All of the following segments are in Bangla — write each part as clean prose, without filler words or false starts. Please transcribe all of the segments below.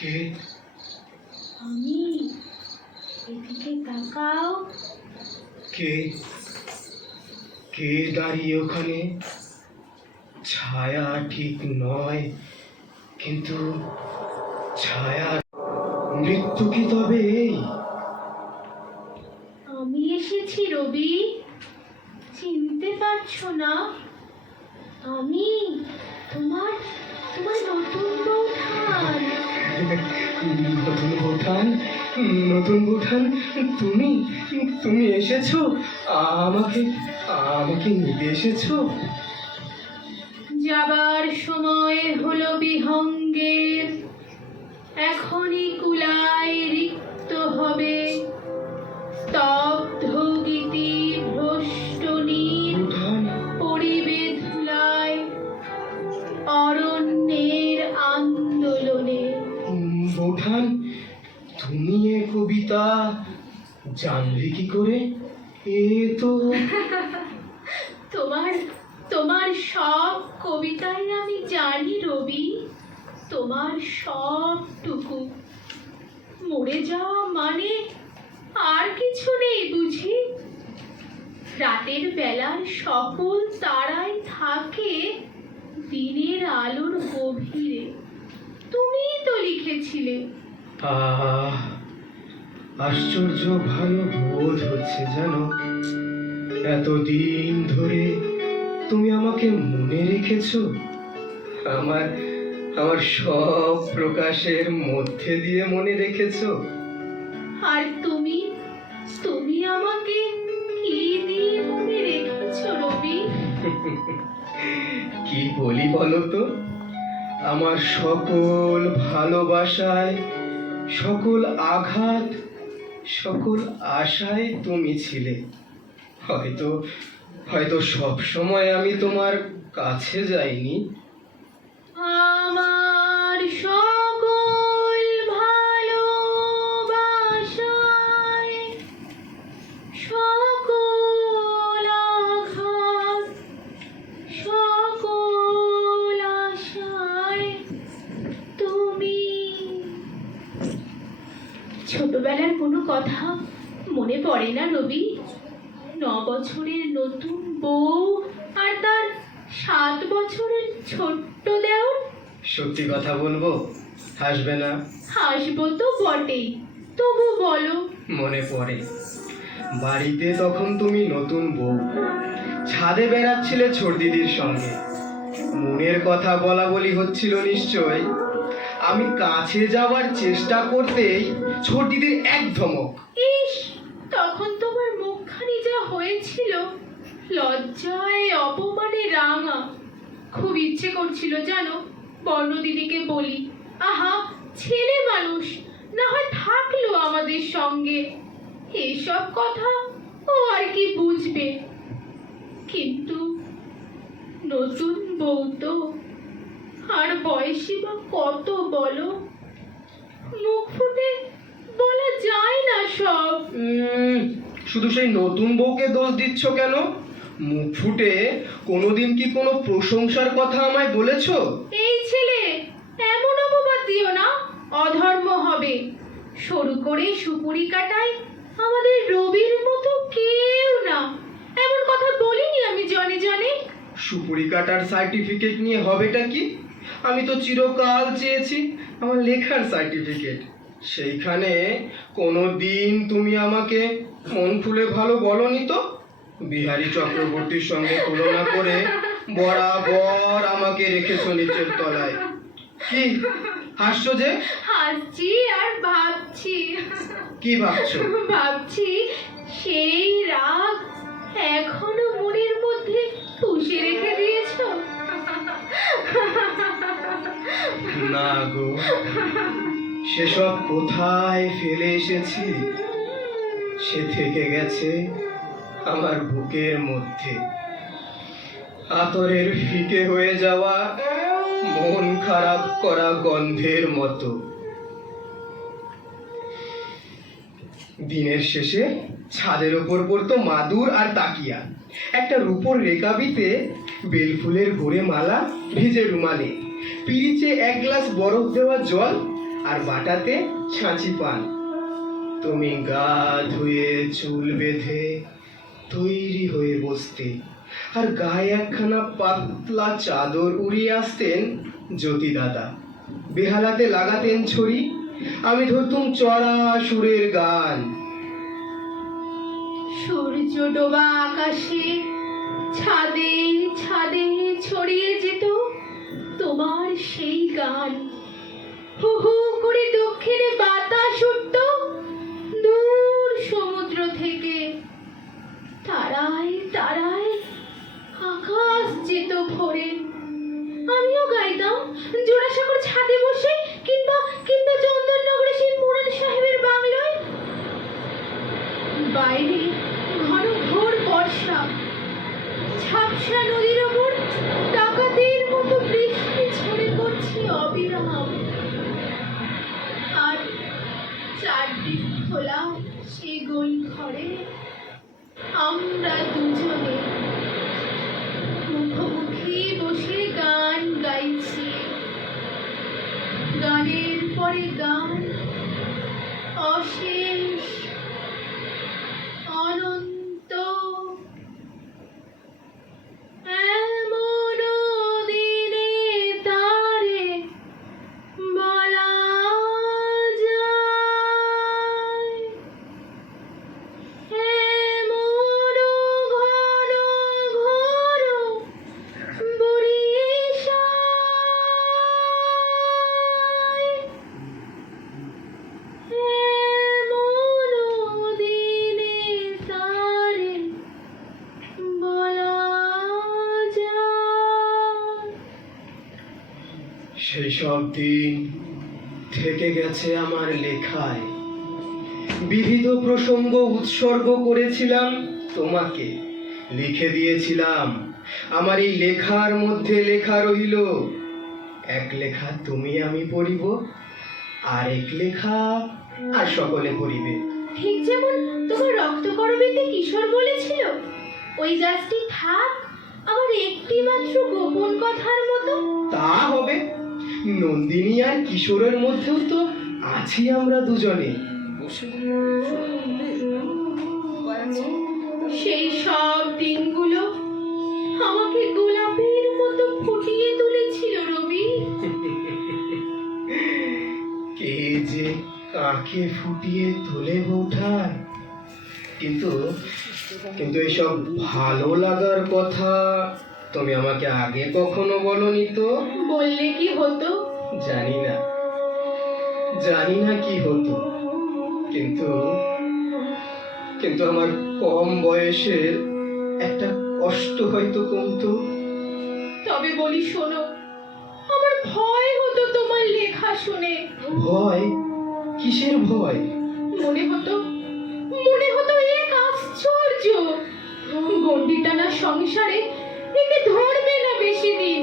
কে? আমি। এদিকে তাকাও। কে? কে দাঁড়িয়ে ওখানে? ছায়া ঠিক নয়, কিন্তু ছায়া। মৃত্যু কি তবে এই? আমি এসেছি রবি, চিনতে পারছো না? আমি তোমার তোমার নতুন বউঠান। নতুন বউঠান? নতুন বউঠান? তুমি তুমি এসেছো? আমাকে আমাকে নিতে এসেছো? যাবার সময় হলো বিহঙ্গের, এখনই কুলায় রিক্ত হবে। স্তব্ধ গীতি ভ্রষ্ট নীর পরিবে ধুলায়, অরণ্যের আন্দোলনে। বউঠান, তুমি এ কবিতা জানলে কি করে? এ তো তোমার তোমার সব কবিতাই আমি জানি রবি, তোমার সবটুকু। মরে যাওয়া মানে আর কিছু নেই বুঝি? রাতের বেলার সকল তারাই থাকে দিনের আলোর গভীরে। তুমিই তো লিখেছিলে। আহ, আশ্চর্য ভালো বোধ হচ্ছে জানো। এতদিন ধরে তুমি আমাকে মনে রেখেছো, আমার আমার সব প্রকাশের মধ্যে দিয়ে মনে রেখেছো। আর তুমি তুমি আমাকে কি দিয়ে মনে রেখেছো রবি? কি বলি বলো তো? আমার সকল ভালোবাসায়, সকল আঘাত, সকল আশায় তুমি ছিলে। হয়তো হয়তো সব সময় আমি তোমার কাছে যাইনি। আমার সকল ভালোবাসায়, সকল আঘাত, সকল আশায় তুমি। ছোটবেলার কোনো কথা মনে পড়ে না রবি? 9 বছরের নতুন বউ আর তার 7 বছরের ছোট্ট দেওর। সত্যি কথা বলবো, হাসবে না? হাসবো তো বটেই, তবু বলো। মনে পড়ে, বাড়িতে তখন তুমি নতুন বউ, ছাদে বেড়াচ্ছিলে ছোট দিদির সঙ্গে। মনের কথা বলা বলি হচ্ছিল নিশ্চয়। আমি কাছে যাওয়ার চেষ্টা করতেই ছোট দিদির এক ধমক। ইস, তখন তোমার মুখখানি যা হয়েছিল, লজ্জায় অপমানে রাঙা। খুব ইচ্ছে করছিল জানো বর্ণ দিদিকে বলি, আহা ছেলে মানুষ, না হয় থাকলো আমাদের সঙ্গে। এসব কথা ও আর কি বুঝবে। কিন্তু নতুন বউ তো, আর বয়সী বা কত বলো? মুখ ফুটে বলা যায় না সব। শুধু সেই নতুন বউকে দোষ দিচ্ছ কেন? মুখ ফুটে কোনোদিন কি কোনো প্রশংসার কথা আমায় বলেছো? এই ছেলে, এমন অপবাদ দিও না, অধর্ম হবে। সরু করে সুপুরি কাটায় আমাদের রবির মতো কেউ না। এমন কথা বলিনি আমি জনে জনে। সুপুরি কাটার সার্টিফিকেট নিয়ে হবেটা কি? আমি তো চিরকাল চেয়েছি আমার লেখার সার্টিফিকেট। সেইখানে কোনো দিন তুমি আমাকে মন খুলে ভালো বলনি তো। বিহারী চক্রবর্তীর সঙ্গে তুলনা করে বরাবর আমাকে রেখেছো নিচের তলায়। কি হাসছো যে? হাসছি আর ভাবছি। কি ভাবছো? ভাবছি সেই রাগ এখনো মনের মধ্যে পুষে রেখে দিয়েছো। না গো, সেসব কোথায় ফেলে এসেছি, সে থেকে গেছে আমার বুকের মধ্যে আতরের ফিকে হয়ে যাওয়া মন খারাপ করা গন্ধের মতো। দিনের শেষে ছাদের ওপর পড়তো মাদুর আর তাকিয়া, একটা রূপোর রেকাবিতে বেলফুলের গোড়ে মালা, ভিজে রুমালে পিরিচে 1 গ্লাস বরফ দেওয়া জল আর বাটাতে ছাঁচি পান। তুমি গা ধুয়ে চুল বেঁধে তৈরি হয়ে বসতে, আর গায়ে একখানা পাতলা চাদর উড়িয়ে আসতেন জ্যোতি দাদা। বেহালাতে লাগাতেন ছড়ি, আমি ধরতুম চড়া সুরের গান। সূর্য ডোবা আকাশে ছাদে ছাদে ছড়িয়ে যেত তোমার সেই গান। হু হু করে দক্ষিণে বাতাস উঠত দূর সমুদ্র থেকে। তারায় তারায় আকাশ যেত ভরে। আমিও গাইতাম জোড়াসাঁকোর ছাদে বসে, কিংবা কিংবা চন্দননগরে সেই মোড়ল সাহেবের বাংলোয়। বাইরে ঘন ঘোর বর্ষা, ঝাপসা নদীর ওপর ডাকাতের মতো বৃষ্টি ঝরে পড়ছে অবিরাম। আর চারদিক খোলা সেই গোল ঘরে আমরা দুজনে মুখোমুখি বসে গান গাইছি। গানের পরে গান, অশেষ অনন্ত। এমন দিনে তারে বলা যায়, এমন ঘন ঘোর বরিশায়, এমন দিনে তারে বলা যায়। সেই সব দিন থেকে গেছে আমার লেখায়। বিবিধ প্রসঙ্গ উৎসর্গ করেছিলাম তোমাকে, লিখে দিয়েছিলাম। আমার এই লেখার মধ্যে লেখা রইল, এক লেখা তুমি আমি পড়িব, আর এক লেখা আর সকলে পড়িবে। ঠিক যেমন তোমার রক্তকরবীতে কিশোর বলেছিল, ওই গাছটি থাক আমার একটি মাত্র গোপন কথার মতো। তা হবে। নন্দিনী আর কিশোরের মধ্যেও তো আছি আমরা দুজনে। সেই সব দিনগুলো আমাকে গোলাপের মতো ফুটিয়ে তুলেছিল রবি। কে যে কাকে ফুটিয়ে তোলে বৌঠায়। কিন্তু কিন্তু এসব ভালো লাগার কথা তুমি আমাকে আগে কখনো বলনি তো। বললে কি হতো? জানি না কি হতো, কিন্তু কিন্তু আমার কম বয়সের একটা কষ্ট হয়তো কমতো। তবে বলি শোনো, আমার ভয় হতো তোমার লেখা শুনে। ভয়? কিসের ভয়? মনে হতো এক আশ্চর্য গণ্ডি টানা সংসারে একে ধরবে না বেশি দিন।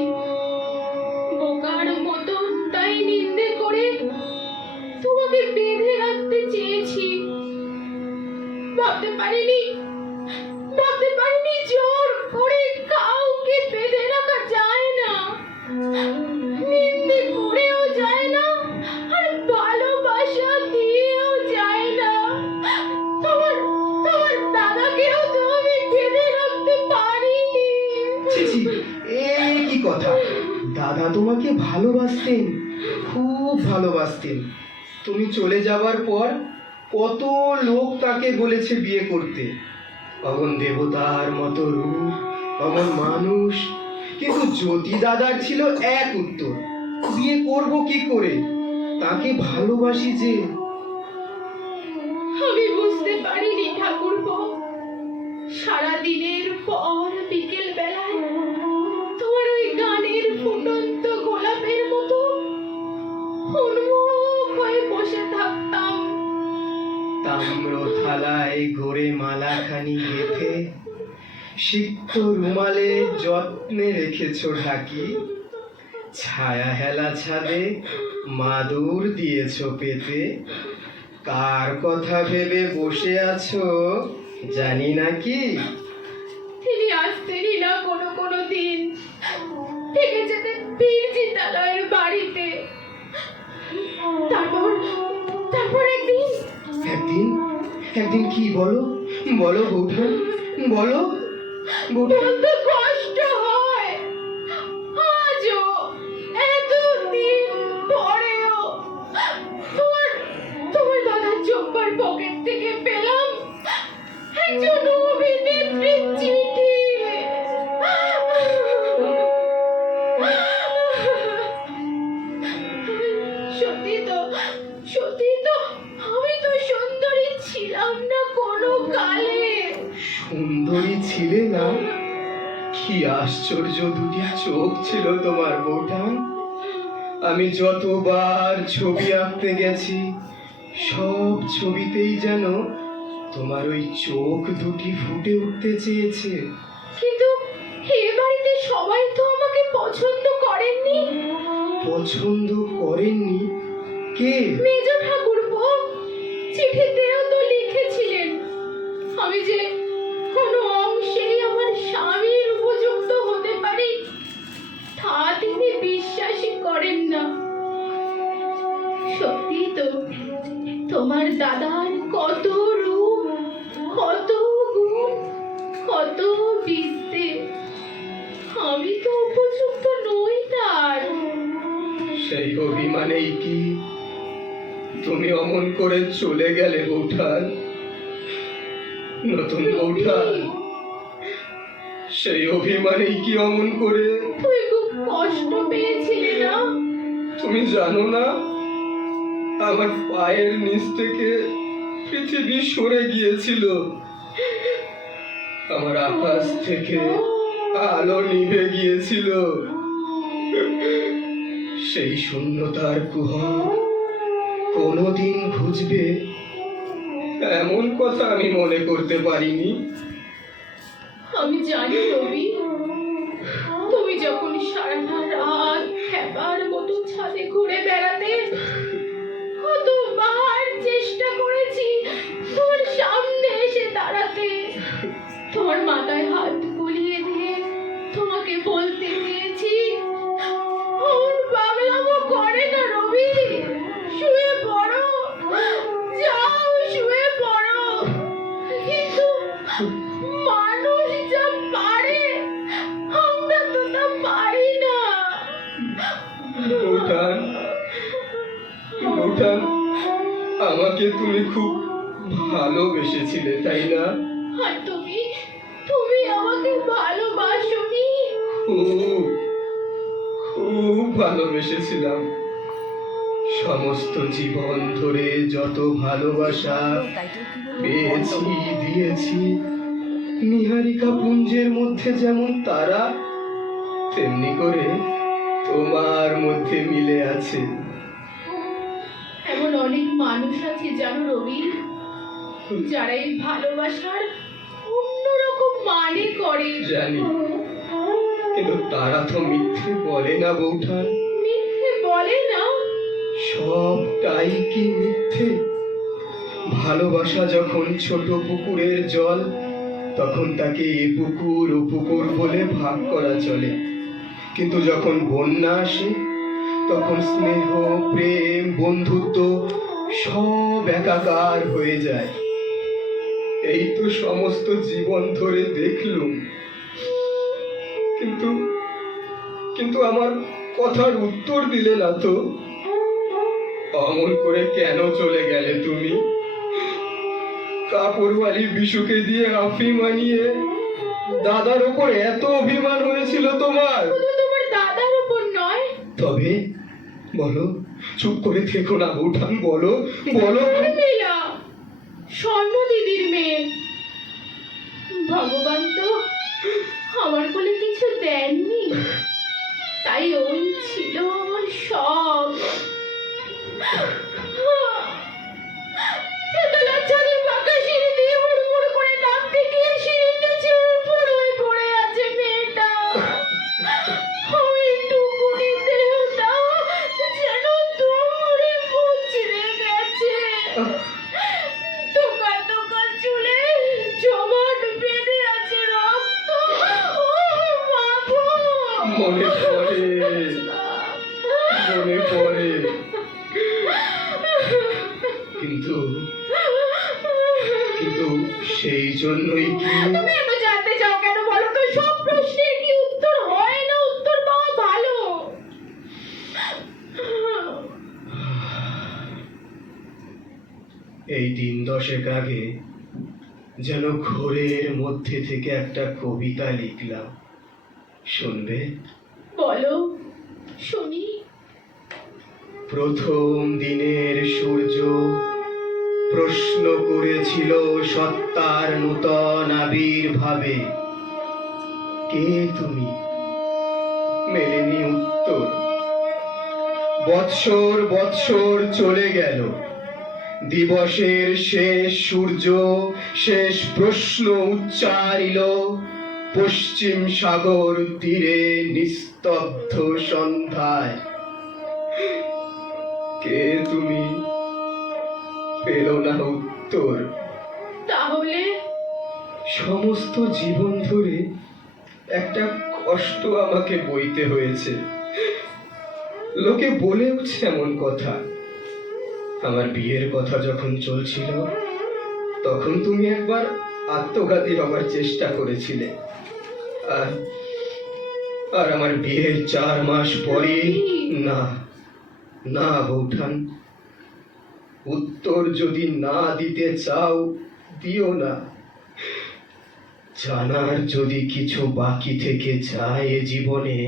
বোকার মতন তাই নিন্দে করে তোমাকে বেঁধে রাখতে চেয়েছি। ভাবতে পারিনি জোর করে কাউকে বেঁধে রাখা যায় না, নিন্দে করেও যায় না, আর ভালোবাসা দিয়েও যায় না। তোমার দাদাকেও তো আমি বেঁধে রাখতে পারিনি। ছি ছি, এ কি কথা? দাদা তোমাকে ভালোবাসতেন, খুব ভালোবাসতেন। তুমি চলে যাবার পর কত লোক তাকে বলেছে বিয়ে করতে। অমন দেবতার মতো রূপ, অমন মানুষ। কিন্তু জ্যোতি দাদার ছিল এক উত্তর, বিয়ে করব কি করে, তাকে ভালোবাসি যে। আমি বুঝতে পারিনি ঠাকুরপো, সারা দিনের পর বিকেল বেলায় তোমার ওই গানের ফুটন্ত গোলাপের মতো উন্মুখ হয়ে বসে থাকতাম। তাম্র থালায় গড়ে মালাখানি গেঁথে সিক্ত রুমালে যত্নে রেখেছ ঢাকি। ছায়া হেলা ছাদে মাদুর দিয়েছ পেতে। কার কথা ভেবে বসে আছো জানি না কি। তিনি আসতেনই না কোনো দিন, থেকে যেতেন বীর চিতালয়ের একদিন কি বলো, বলো বৌঠান, বলো বৌঠান। বলতে কষ্ট হয়, আজও এতদিন পরেও তোমার তোমার দাদার জব্বার পকেট থেকে পেলাম একজন অভিনেত্রীর চিঠি। সত্যি তো আমি তো সুন্দরী ছিলাম না কোনো কালে। সুন্দরী ছিলে না? কি আশ্চর্য দুটি চোখ ছিল তোমার বৌঠান। আমি যতবার ছবি আঁকতে গেছি সব ছবিতেই যেন তোমার ওই চোখ দুটি ফুটে উঠতে চেয়েছে। কিন্তু এ বাড়িতে সবাই তো আমাকে পছন্দ করেননি। পছন্দ করেননি? কে? মেজ ঠাকুরপো চিঠিতেও তো লিখেছিলেন আমি যে কোনো অংশেই আমার স্বামীর উপযুক্ত হতে পারি তা তিনি বিশ্বাসই করেন না। সত্যি তো তোমার দাদার কত রূপ, কত গুণ, কত বিদ্যে, আমি তো উপযুক্ত নই তার। সেই অভিমানেই কি তুমি অমন করে চলে গেলে বৌঠান? নতুন বৌঠান, সেই অভিমানেই কি অমন করে? তুই খুব কষ্ট পেয়েছিলে না? তুমি জানো না আমার পায়ের নিচ থেকে পৃথিবী সরে গিয়েছিল, আমার আকাশ থেকে আলো নিভে গিয়েছিল। সেই শূন্যতার কুহর কোনোদিন ঘুচবে এমন কথা আমি মনে করতে পারিনি। আমি জানি রবি, তুমি যখন সারাটা রাত খেপার মতো ছাদে ঘুরে বেড়াতে, কতবার চেষ্টা করেছি তোমার সামনে এসে দাঁড়াতে, তোমার মাথায় হাত বুলিয়ে দিয়ে তোমাকে বলতে চেয়েছি ওর পাগলামো করে না রবি, শুয়ে পড়ো, যাও শুয়ে পড়ো। কিন্তু মানুষ যা পারে আমরা তো তা পারি না। বৌঠান, বৌঠান, আমাকে তুমি খুব ভালোবেসেছিলে তাই না? আর তুমি তুমি আমাকে ভালোবাসোনি? খুব খুব ভালোবেসেছিলাম। সমস্ত জীবন ধরে যত ভালোবাসা পেয়েছি দিয়েছি, নিহারিকা পুঞ্জের মধ্যে যেমন তারা তেমনি করে তোমার মধ্যে মিলে আছে। এমন অনেক মানুষ আছে জানো রবি, যারা এই ভালোবাসার অন্যরকম মানে করে। জানি, কিন্তু তারা তো মিথ্যে বলে না বৌঠান। মিথ্যে বলে না? সবটাই কি মিথ্যে? ভালোবাসা যখন ছোট পুকুরের জল, তখন তাকে এ পুকুর ও পুকুর বলে ভাগ করা চলে। কিন্তু যখন বন্যা আসে তখন স্নেহ, প্রেম, বন্ধুত্ব সব একাকার হয়ে যায়। এই তো সমস্ত জীবন ধরে দেখলুম, কিন্তু কিন্তু আমার কথার উত্তর দিলে না তো। অমন করে কেন চলে গেলে তুমি? কাপড়ওয়ালি বিশুকে দিয়ে আফিম আনিয়ে দাদার ওপর এত অভিমান হয়েছিল তোমার। শুধু তোমার দাদার উপর নয়। তবে বলো, চুপ করে থেকো না বৌঠান, বলো বলো। উর্মিলা, স্বর্ণ দিদির মেয়ে। ভগবান তো আমার বলে কিছু দেননি, তাই ওই ছিল আমার সব। তেতলা ছাদের পাকা সিঁড়ি দিয়ে হুড়মুড় করে নামতে গিয়ে সিঁড়ির নিচে উপর হয়ে পড়ে আছে মেয়েটা। ওই টুকুনি দেহটা যেন দৌড়ে মুচড়ে গেছে। টোকা টোকা চুলে জমাট বেঁধে আছে রক্ত। ও বাবু! মনে পড়ে, মনে পড়ে। কিন্তু সেই জন্যই কি তুমি এত জানতে চাও কেন বলো তো? সব প্রশ্নের কি উত্তর হয় না? উত্তর পাওয়া ভালো। এই দিন 10 আগে যেন ঘোরের মধ্যে থেকে একটা কবিতা লিখলাম, শুনবে? বলো, শুনি। প্রথম দিনের সূর্য প্রশ্ন করেছিল সত্তার নূতন আবির্ভাবে, কে তুমি? মেলেনি উত্তর। বৎসর বৎসর চলে গেল, দিবসের শেষ সূর্য শেষ প্রশ্ন উচ্চারিল পশ্চিম সাগর তীরে নিস্তব্ধ সন্ধ্যায়, কে তুমি? পেল না উত্তর। তাহলে সমস্ত জীবন ধরে একটা কষ্ট আমাকে বইতে হয়েছে। লোকে বলে উঠছে এমন কথা। আমার বিয়ের কথা যখন চলছিল তখন তুমি একবার আত্মঘাতী হবার চেষ্টা করেছিলে, আর আর আমার বিয়ের 4 মাস পরে না না বৌঠান, উত্তর যদি না দিতে চাও দিও না। জানার যদি কিছু বাকি থেকে যায় এ জীবনে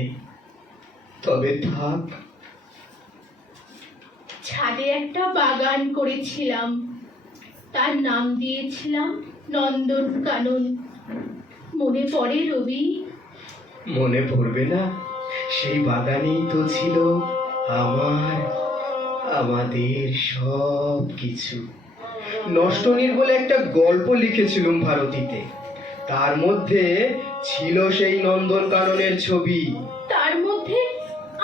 তবে থাক। ছাদে একটা বাগান করেছিলাম, তার নাম দিয়েছিলাম নন্দনকানন। মনে পড়ে রবি? মনে পড়বে না? সেই বাগানেই তো ছিল আমাদের সব কিছু। নষ্টনীর বলে একটা গল্প লিখেছিলুম ভারতীতে, তার মধ্যে ছিল সেই নন্দনকাননের ছবি। তার মধ্যে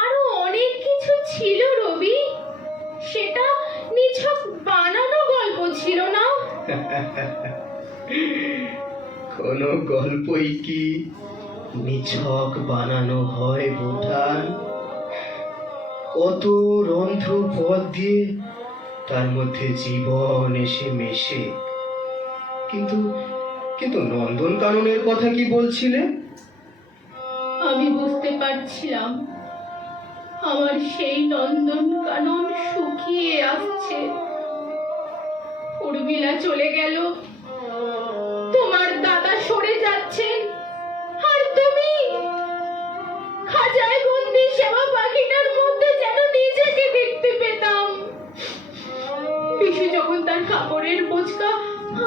আরো অনেক কিছু ছিল রবি। সেটা নিছক বানানো গল্প ছিল না। কোন গল্পই কি নিছক বানানো হয় বোঠান? কত রন্ধ্র পথ দিয়ে তার মধ্যে জীবন এসে মেশে। কিন্তু কিন্তু নন্দনকাননের কথা কি বলছিলে? আমি বুঝতে পারছিলাম আমার সেই নন্দনকানন শুকিয়ে আসছে। উর্মিলা চলে গেল, তোমার দাদা সরে যাচ্ছেন, আর তুমি খাঁচায় বন্দি সেবা পাখিটার মধ্যে যেন নিজেকে দেখতে পেতাম। বিশু যখন তার কাপড়ের বোঁচকা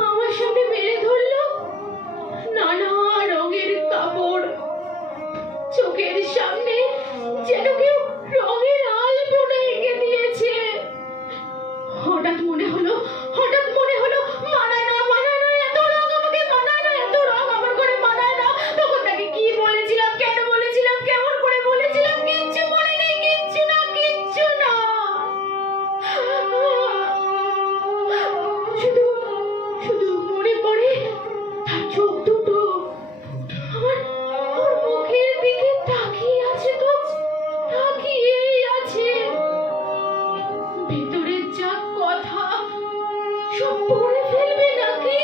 আমার সামনে মেলে ধরলো, নানা রঙের কাপড়, চোখের সামনে যেন কেউ রঙের আলপনা এঁকে দিয়েছে। হঠাৎ মনে হলো মানায় না, এত রং আমাকে মানায় না, এত রং আমার ঘরে মানায় না। তখন তাকে কি বলেছিলাম, কেন বলেছিলাম, কেমন করে বলেছিলাম, কিচ্ছু মনে নেই, কিচ্ছু না। শুধু শুধু মনে পড়ে তার চোখ দুটো আমার মুখের দিকে তাকিয়ে আছে, তো তাকিয়েই আছে। ভেতরের যা কথা সব বলে ফেলবে নাকি?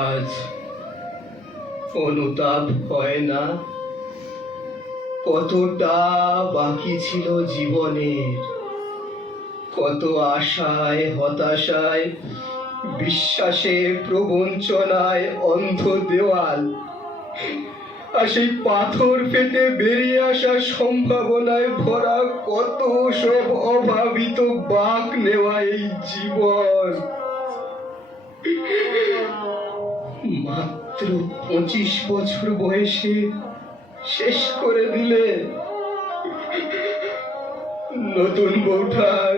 আজ অনুতাপ হয় না? কতটা বাকি ছিল জীবনের, কত আশায় হতাশায় বিশ্বাসে প্রবঞ্চনায় অন্ধ দেওয়াল, আর সেই পাথর ফেটে বেরিয়ে আসা সম্ভাবনায় ভরা কত সব অভাবিত বাঁক নেওয়া এই জীবন। মাত্র 25 বছর বয়সে শেষ করে দিলে। নতুন বৌঠান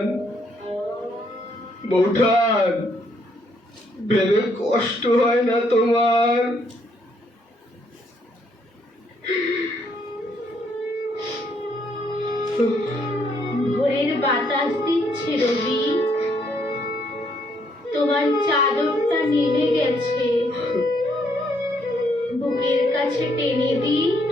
ভেবে কষ্ট হয় না তোমার? আওয়াজ দিচ্ছে রবি, তোমার চাদরটা নেমে গেছে, বুকের কাছে টেনে দিই